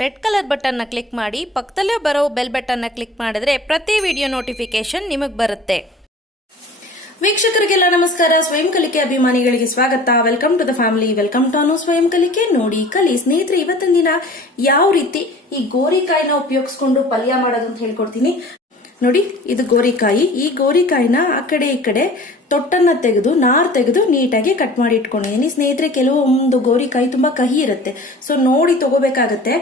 Red colour ಬಟನ್ನ click ಮಾಡಿ ಪಕ್ಕದಲ್ಲೇ ಬರೋ ಬೆಲ್ ಬಟನ್ನ ಕ್ಲಿಕ್ ಮಾಡಿದ್ರೆ ಪ್ರತಿ ವಿಡಿಯೋ ನೋಟಿಫಿಕೇಶನ್ ನಿಮಗೆ ಬರುತ್ತೆ. ವೀಕ್ಷಕರಿಗೆಲ್ಲ ನಮಸ್ಕಾರ. ಸ್ವಯಂ ಕಲಿಕೆ ಅಭಿಮಾನಿಗಳಿಗೆ ಸ್ವಾಗತ. Welcome to the family, welcome to ಅನು ಸ್ವಯಂ ಕಲಿಕೆ. ನೋಡಿ ಕಲಿ ಸ್ನೇಹಿತರೆ, ಇವತ್ತಿನ ದಿನ ಯಾವ ರೀತಿ ಈ ಗೋರಿಕಾಯಿನ ಉಪಯೋಗಿಸ್ಕೊಂಡು ಪಲ್ಯ ಮಾಡೋದು ಅಂತ ಹೇಳ್ಕೊಡ್ತೀನಿ. ನೋಡಿ, ಇದು ಗೋರಿಕಾಯಿ. ಈ ಗೋರಿಕಾಯಿನ ಆ ಕಡೆ ಈ ಕಡೆ ತೊಟ್ಟನ್ನ ತೆಗೆದು ನಾರ್ ತೆಗೆದು ನೀಟಾಗಿ ಕಟ್ ಮಾಡಿ ಇಟ್ಕೊಂಡಿದ್ದೀನಿ ಸ್ನೇಹಿತರೆ. ಕೆಲವೊಂದು ಗೋರಿಕಾಯಿ ತುಂಬಾ ಕಹಿ ಇರುತ್ತೆ, ಸೊ ನೋಡಿ ತಗೋಬೇಕಾಗತ್ತೆ.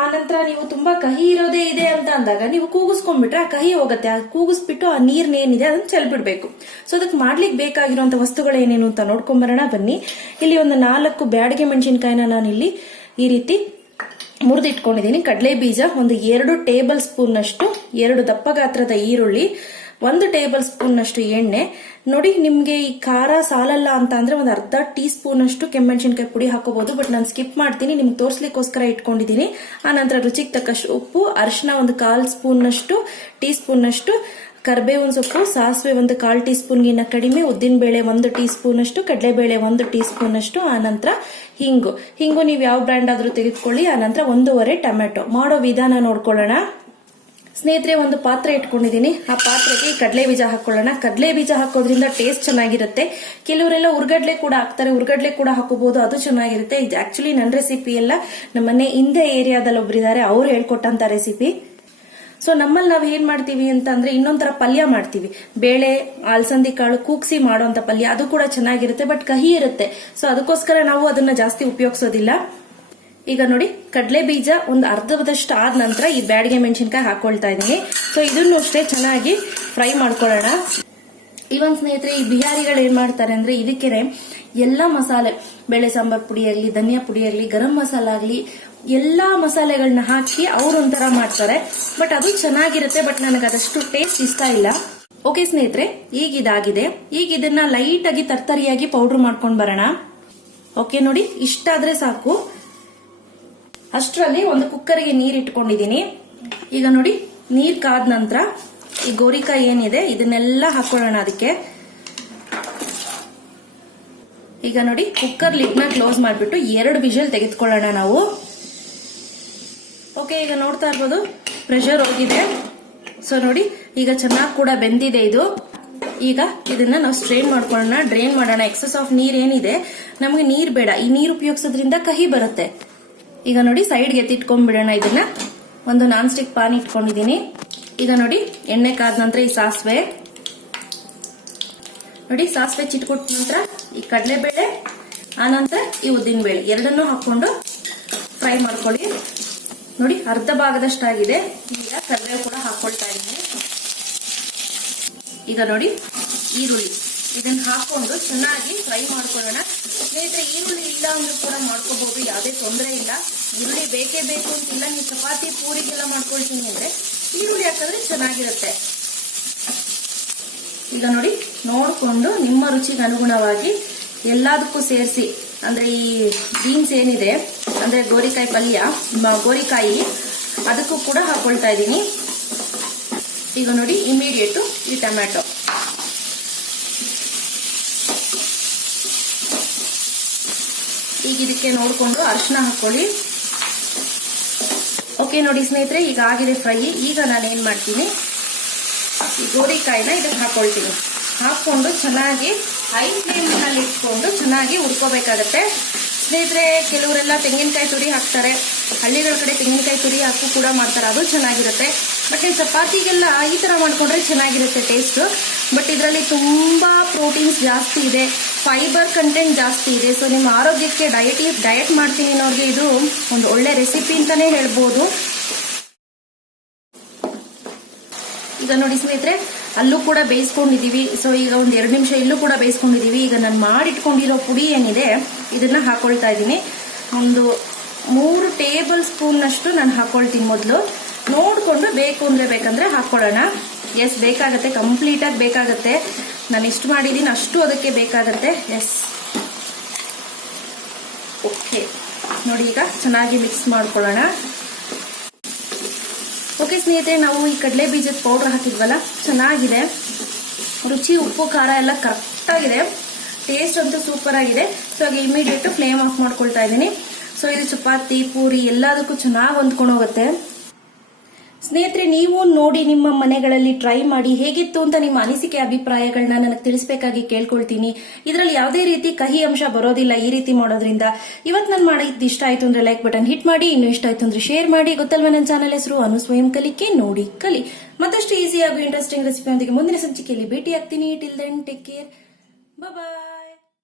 ಆ ನಂತರ ನೀವು ತುಂಬಾ ಕಹಿ ಇರೋದೇ ಇದೆ ಅಂತ ಅಂದಾಗ ನೀವು ಕೂಗಿಸ್ಕೊಂಡ್ಬಿಟ್ರೆ ಆ ಕಹಿ ಹೋಗುತ್ತೆ. ಆ ಕೂಗಿಸ್ಬಿಟ್ಟು ಆ ನೀರ್ನೇನಿದೆ ಅದನ್ನ ಚೆಲ್ಬಿಡ್ಬೇಕು. ಸೊ ಅದಕ್ಕೆ ಮಾಡ್ಲಿಕ್ಕೆ ಬೇಕಾಗಿರುವಂತ ವಸ್ತುಗಳು ಏನೇನು ಅಂತ ನೋಡ್ಕೊಂಬರೋಣ ಬನ್ನಿ. ಇಲ್ಲಿ ಒಂದು 4 ಬ್ಯಾಡಗೆ ಮೆಣಸಿನಕಾಯಿನ ನಾನು ಇಲ್ಲಿ ಈ ರೀತಿ ಮುರಿದಿಟ್ಕೊಂಡಿದ್ದೀನಿ. ಕಡಲೆ ಬೀಜ ಒಂದು 2 ಟೇಬಲ್ ಸ್ಪೂನ್ ನಷ್ಟು, 2 ದಪ್ಪ ಗಾತ್ರದ ಈರುಳ್ಳಿ, 1 ಟೇಬಲ್ ಸ್ಪೂನ್ ನಷ್ಟು ಎಣ್ಣೆ. ನೋಡಿ, ನಿಮ್ಗೆ ಈ ಖಾರ ಸಾಲಲ್ಲ ಅಂತ ಅಂದ್ರೆ ಒಂದು ಅರ್ಧ ಟೀ ಸ್ಪೂನ್ ಅಷ್ಟು ಕೆಂಮೆಣಸಿನಕಾಯಿ ಪುಡಿ ಹಾಕೋಬಹುದು, ಬಟ್ ನಾನು ಸ್ಕಿಪ್ ಮಾಡ್ತೀನಿ, ನಿಮ್ಗೆ ತೋರ್ಸ್ಲಿಕ್ಕೋಸ್ಕರ ಇಟ್ಕೊಂಡಿದ್ದೀನಿ. ಆ ನಂತರ ರುಚಿಗೆ ತಕ್ಕಷ್ಟು ಉಪ್ಪು, ಅರಿಶಿನ ಒಂದು 1/4 ಸ್ಪೂನ್ ನಷ್ಟು, ಟೀ ಸ್ಪೂನ್ ನಷ್ಟು, ಕರ್ಬೇವಿನ ಸೊಪ್ಪು, ಸಾಸಿವೆ ಒಂದು 1/4 ಟೀ ಸ್ಪೂನ್ಗಿನ್ನ ಕಡಿಮೆ, ಉದ್ದಿನ ಬೇಳೆ 1 ಟೀ ಸ್ಪೂನ್ ಅಷ್ಟು, ಕಡಲೆಬೇಳೆ 1 ಟೀ ಸ್ಪೂನ್ ಅಷ್ಟು. ಆ ನಂತರ ಹಿಂಗು ನೀವು ಯಾವ ಬ್ರ್ಯಾಂಡ್ ಆದ್ರೂ ತೆಗೆದುಕೊಳ್ಳಿ. ಆ ನಂತರ 1/2 ಟೊಮೆಟೊ. ಮಾಡೋ ವಿಧಾನ ನೋಡ್ಕೊಳ್ಳೋಣ ಸ್ನೇಹಿತರೆ. ಒಂದು ಪಾತ್ರೆ ಇಟ್ಕೊಂಡಿದ್ದೀನಿ. ಆ ಪಾತ್ರೆಗೆ ಕಡಲೆ ಬೀಜ ಹಾಕೊಳ್ಳೋಣ. ಕಡಲೆ ಬೀಜ ಹಾಕೋದ್ರಿಂದ ಟೇಸ್ಟ್ ಚೆನ್ನಾಗಿರುತ್ತೆ. ಕೆಲವರೆಲ್ಲ ಉರ್ಗಡ್ಲೆ ಕೂಡ ಹಾಕ್ತಾರೆ, ಉರ್ಗಡ್ಲೆ ಕೂಡ ಹಾಕೋಬಹುದು, ಅದು ಚೆನ್ನಾಗಿರುತ್ತೆ. ಇದು ಆಕ್ಚುಲಿ ನನ್ನ ರೆಸಿಪಿ ಎಲ್ಲ, ನಮ್ಮನೆ ಹಿಂದೆ ಏರಿಯಾದಲ್ಲಿ ಒಬ್ರಿದ್ದಾರೆ, ಅವ್ರು ಹೇಳ್ಕೊಟ್ಟಂತ ರೆಸಿಪಿ. ಸೊ ನಮ್ಮಲ್ಲಿ ನಾವು ಏನ್ ಮಾಡ್ತೀವಿ ಅಂತ ಅಂದ್ರೆ ಇನ್ನೊಂಥರ ಪಲ್ಯ ಮಾಡ್ತೀವಿ, ಬೇಳೆ ಅಲಸಂದಿ ಕಾಳು ಕೂಗ್ಸಿ ಮಾಡೋಂತ ಪಲ್ಯ. ಅದು ಕೂಡ ಚೆನ್ನಾಗಿರುತ್ತೆ, ಬಟ್ ಕಹಿ ಇರುತ್ತೆ. ಸೊ ಅದಕ್ಕೋಸ್ಕರ ನಾವು ಅದನ್ನ ಜಾಸ್ತಿ ಉಪಯೋಗಿಸೋದಿಲ್ಲ. ಈಗ ನೋಡಿ, ಕಡಲೆ ಬೀಜ ಒಂದು ಅರ್ಧದಷ್ಟು ಆದ ನಂತರ ಈ ಬ್ಯಾಡಗೆ ಮೆಣಸಿನಕಾಯಿ ಹಾಕೊಳ್ತಾ ಇದ್ದೀನಿ. ಸೊ ಇದನ್ನು ಅಷ್ಟೇ ಚೆನ್ನಾಗಿ ಫ್ರೈ ಮಾಡ್ಕೊಳ್ಳೋಣ. ಇವನ್ ಸ್ನೇಹಿತರೆ, ಈ ಬಿಹಾರಿಗಳು ಏನ್ ಮಾಡ್ತಾರೆ ಅಂದ್ರೆ ಇದಕ್ಕೆ ಎಲ್ಲಾ ಮಸಾಲೆ, ಬೇಳೆ ಸಾಂಬಾರ್ ಪುಡಿ ಆಗ್ಲಿ, ಧನಿಯಾ ಪುಡಿ ಆಗ್ಲಿ, ಗರಂ ಮಸಾಲ ಆಗ್ಲಿ, ಎಲ್ಲಾ ಮಸಾಲೆಗಳನ್ನ ಹಾಕಿ ಅವ್ರು ಒಂಥರ ಮಾಡ್ತಾರೆ. ಬಟ್ ಅದು ಚೆನ್ನಾಗಿರುತ್ತೆ, ಬಟ್ ನನಗೆ ಅದಷ್ಟು ಟೇಸ್ಟ್ ಇಷ್ಟ ಇಲ್ಲ. ಓಕೆ ಸ್ನೇಹಿತರೆ, ಈಗ ಇದಾಗಿದೆ. ಈಗ ಇದನ್ನ ಲೈಟ್ ಆಗಿ ತರ್ತರಿಯಾಗಿ ಪೌಡರ್ ಮಾಡ್ಕೊಂಡ್ ಬರೋಣ. ಓಕೆ ನೋಡಿ, ಇಷ್ಟಾದ್ರೆ ಸಾಕು. ಅಷ್ಟರಲ್ಲಿ ಒಂದು ಕುಕ್ಕರ್ಗೆ ನೀರ್ ಇಟ್ಕೊಂಡಿದ್ದೀನಿ. ಈಗ ನೋಡಿ, ನೀರ್ ಕಾದ ನಂತರ ಈ ಗೋರಿಕಾಯಿ ಏನಿದೆ ಇದನ್ನೆಲ್ಲ ಹಾಕೊಳ್ಳೋಣ ಅದಕ್ಕೆ. ಈಗ ನೋಡಿ, ಕುಕ್ಕರ್ ಲಿಡ್ ನ ಕ್ಲೋಸ್ ಮಾಡ್ಬಿಟ್ಟು 2 ವಿಷಲ್ ತೆಗೆದುಕೊಳ್ಳೋಣ ನಾವು. ಓಕೆ, ಈಗ ನೋಡ್ತಾ ಇರ್ಬೋದು ಪ್ರೆಷರ್ ಹೋಗಿದೆ. ಸೊ ನೋಡಿ, ಈಗ ಚೆನ್ನಾಗಿ ಕೂಡ ಬೆಂದಿದೆ ಇದು. ಈಗ ಇದನ್ನ ನಾವು ಸ್ಟ್ರೈನ್ ಮಾಡ್ಕೊಳ್ಳೋಣ, ಡ್ರೈನ್ ಮಾಡೋಣ. ಎಕ್ಸಸ್ ಆಫ್ ನೀರ್ ಏನಿದೆ, ನಮಗೆ ನೀರ್ ಬೇಡ. ಈ ನೀರ್ ಉಪಯೋಗಿಸೋದ್ರಿಂದ ಕಹಿ ಬರುತ್ತೆ. ಈಗ ನೋಡಿ, ಸೈಡ್ಗೆ ಎತ್ತಿಟ್ಕೊಂಡ್ಬಿಡೋಣ. ಇದನ್ನ ಒಂದು ನಾನ್ ಸ್ಟಿಕ್ ಪಾನ್ ಇಟ್ಕೊಂಡಿದ್ದೀನಿ. ಈಗ ನೋಡಿ, ಎಣ್ಣೆ ಕಾದ ನಂತರ ಈ ಸಾಸಿವೆ ನೋಡಿ, ಸಾಸಿವೆ ಚಿಟ್ಕೊಟ್ಟ ನಂತರ ಈ ಕಡಲೆಬೇಳೆ, ಆ ನಂತರ ಈ ಉದ್ದಿನ ಬೇಳೆ ಎರಡನ್ನೂ ಹಾಕೊಂಡು ಫ್ರೈ ಮಾಡ್ಕೊಳ್ಳಿ. ನೋಡಿ, ಅರ್ಧ ಭಾಗದಷ್ಟಾಗಿದೆ. ಈಗ ಕರಿಬೇವು ಕೂಡ ಹಾಕೊಳ್ತಾ ಇದ್ದೀನಿ. ಈಗ ನೋಡಿ, ಈರುಳ್ಳಿ ಇದನ್ನ ಹಾಕೊಂಡು ಚೆನ್ನಾಗಿ ಫ್ರೈ ಮಾಡ್ಕೊಳ್ಳೋಣ. ಸ್ನೇಹಿತರೆ, ಈರುಳ್ಳಿ ಇಲ್ಲ ಅಂದ್ರೂ ಕೂಡ ಮಾಡ್ಕೋಬಹುದು, ಯಾವುದೇ ತೊಂದರೆ ಇಲ್ಲ. ಈರುಳ್ಳಿ ಬೇಕೇ ಬೇಕು ಅಂತಿಲ್ಲ. ನೀವು ಚಪಾತಿ ಪೂರಿಗೆಲ್ಲ ಮಾಡ್ಕೊಳ್ತೀನಿ ಅಂದ್ರೆ ಈರುಳ್ಳಿ ಹಾಕಿದ್ರೆ ಚೆನ್ನಾಗಿರುತ್ತೆ. ಈಗ ನೋಡಿ, ನೋಡ್ಕೊಂಡು ನಿಮ್ಮ ರುಚಿಗೆ ಅನುಗುಣವಾಗಿ ಎಲ್ಲದಕ್ಕೂ ಸೇರಿಸಿ, ಅಂದ್ರೆ ಈ ಬೀನ್ಸ್ ಏನಿದೆ ಅಂದ್ರೆ ಗೋರಿಕಾಯಿ ಪಲ್ಯ, ಗೋರಿಕಾಯಿ ಅದಕ್ಕೂ ಕೂಡ ಹಾಕೊಳ್ತಾ ಇದ್ದೀನಿ. ಈಗ ನೋಡಿ, ಇಮಿಡಿಯೇಟ್ ಈ ಟೊಮ್ಯಾಟೊ, ಈಗ ಇದಕ್ಕೆ ನೋಡ್ಕೊಂಡು ಅರಿಶಿನ ಹಾಕೊಳ್ಳಿ. ಓಕೆ ನೋಡಿ ಸ್ನೇಹಿತರೆ, ಈಗ ಆಗಿದೆ ಫ್ರೈ. ಈಗ ನಾನು ಏನ್ ಮಾಡ್ತೀನಿ, ಈ ಗೋರಿಕಾಯಿನ ಇದಕ್ಕೆ ಹಾಕೊಳ್ತೀನಿ. ಹಾಕೊಂಡು ಚೆನ್ನಾಗಿ ಹೈ ಫ್ಲೇಮ್ ನಲ್ಲಿ ಇಟ್ಕೊಂಡು ಚೆನ್ನಾಗಿ ಹುರ್ಕೋಬೇಕಾಗತ್ತೆ ಸ್ನೇಹಿತರೆ. ಕೆಲವರೆಲ್ಲ ತೆಂಗಿನಕಾಯಿ ತುರಿ ಹಾಕ್ತಾರೆ, ಹಳ್ಳಿಗಳ ಕಡೆ ತೆಂಗಿನಕಾಯಿ ತುರಿ ಹಾಕು ಕೂಡ ಮಾಡ್ತಾರೆ, ಅದು ಚೆನ್ನಾಗಿರುತ್ತೆ. ಬಟ್ ನೀವು ಚಪಾತಿಗೆಲ್ಲ ಈ ತರ ಮಾಡ್ಕೊಂಡ್ರೆ ಚೆನ್ನಾಗಿರುತ್ತೆ ಟೇಸ್ಟ್. ಬಟ್ ಇದರಲ್ಲಿ ತುಂಬಾ ಪ್ರೋಟೀನ್ಸ್ ಜಾಸ್ತಿ ಇದೆ, ಫೈಬರ್ ಕಂಟೆಂಟ್ ಜಾಸ್ತಿ ಇದೆ. ಸೊ ನಿಮ್ಮ ಆರೋಗ್ಯಕ್ಕೆ ಡಯಟ್ ಮಾಡ್ತೀನಿ ಅನ್ನೋರಿಗೆ ಇದು ಒಂದು ಒಳ್ಳೆ ರೆಸಿಪಿ ಅಂತಾನೆ ಹೇಳ್ಬೋದು. ಈಗ ನೋಡಿ ಸ್ನೇಹಿತರೆ, ಅಲ್ಲೂ ಕೂಡ ಬೇಯಿಸ್ಕೊಂಡಿದೀವಿ. ಸೊ ಈಗ ಒಂದು 2 ನಿಮಿಷ ಇಲ್ಲೂ ಕೂಡ ಬೇಯಿಸ್ಕೊಂಡಿದೀವಿ. ಈಗ ನಾನು ಮಾಡಿಟ್ಕೊಂಡಿರೋ ಪುಡಿ ಏನಿದೆ ಇದನ್ನ ಹಾಕೊಳ್ತಾ ಇದ್ದೀನಿ. ಒಂದು 3 ಟೇಬಲ್ ಸ್ಪೂನ್ ನಷ್ಟು ನಾನು ಹಾಕೊಳ್ತೀನಿ. ಮೊದಲು ನೋಡ್ಕೊಂಡು ಬೇಕು ಅಂದ್ರೆ ಬೇಕಂದ್ರೆ ಹಾಕೊಳ್ಳೋಣ. ಎಸ್, ಬೇಕಾಗತ್ತೆ, ಕಂಪ್ಲೀಟ್ ಆಗಿ ಬೇಕಾಗತ್ತೆ. ನಾನು ಎಷ್ಟು ಮಾಡಿದೀನಿ ಅಷ್ಟು ಅದಕ್ಕೆ ಬೇಕಾಗತ್ತೆ. ಎಸ್, ಓಕೆ ನೋಡಿ, ಈಗ ಚೆನ್ನಾಗಿ ಮಿಕ್ಸ್ ಮಾಡ್ಕೊಳ್ಳೋಣ. ಓಕೆ ಸ್ನೇಹಿತರೆ, ನಾವು ಈ ಕಡಲೆ ಬೀಜದ ಪೌಡರ್ ಹಾಕಿದ್ವಲ್ಲ, ಚೆನ್ನಾಗಿದೆ. ರುಚಿ, ಉಪ್ಪು, ಖಾರ ಎಲ್ಲ ಕರೆಕ್ಟ್ ಆಗಿದೆ. ಟೇಸ್ಟ್ ಅಂತೂ ಸೂಪರ್ ಆಗಿದೆ. ಸೊ ಹಾಗೆ ಇಮಿಡಿಯೇಟ್ ಫ್ಲೇಮ್ ಆಫ್ ಮಾಡ್ಕೊಳ್ತಾ ಇದ್ದೀನಿ. ಸೊ ಸೊ ಇದು ಚಪಾತಿ ಪೂರಿ ಎಲ್ಲದಕ್ಕೂ ಚೆನ್ನಾಗಿ ಹೊಂದ್ಕೊಂಡು ಹೋಗುತ್ತೆ. ಸ್ನೇಹಿತರೆ, ನೀವು ನೋಡಿ ನಿಮ್ಮ ಮನೆಗಳಲ್ಲಿ ಟ್ರೈ ಮಾಡಿ ಹೇಗಿತ್ತು ಅಂತ ನಿಮ್ಮ ಅನಿಸಿಕೆ ಅಭಿಪ್ರಾಯಗಳನ್ನ ನನಗೆ ತಿಳಿಸಬೇಕಾಗಿ ಕೇಳ್ಕೊಳ್ತೀನಿ. ಇದರಲ್ಲಿ ಯಾವುದೇ ರೀತಿ ಕಹಿ ಅಂಶ ಬರೋದಿಲ್ಲ ಈ ರೀತಿ ಮಾಡೋದ್ರಿಂದ. ಇವತ್ತು ನಾನು ಮಾಡಿದ್ದು ಇಷ್ಟ ಆಯ್ತು ಅಂದ್ರೆ ಲೈಕ್ ಬಟನ್ ಹಿಟ್ ಮಾಡಿ, ಇನ್ನು ಇಷ್ಟ ಆಯ್ತು ಅಂದ್ರೆ ಶೇರ್ ಮಾಡಿ. ಗೊತ್ತಲ್ವಾ ನನ್ನ ಚಾನಲ್ ಹೆಸರು ಅನು ಸ್ವಯಂ ಕಲಿಕೆ ನೋಡಿ ಕಲಿ. ಮತ್ತಷ್ಟು ಈಸಿ ಹಾಗೂ ಇಂಟ್ರೆಸ್ಟಿಂಗ್ ರೆಸಿಪಿಯೊಂದಿಗೆ ಮುಂದಿನ ಸಂಚಿಕೆಯಲ್ಲಿ ಭೇಟಿ ಆಗ್ತೀನಿ. ಟಿಲ್ ದೆನ್ ಟೇಕ್ ಕೇರ್, ಬಾಯ್.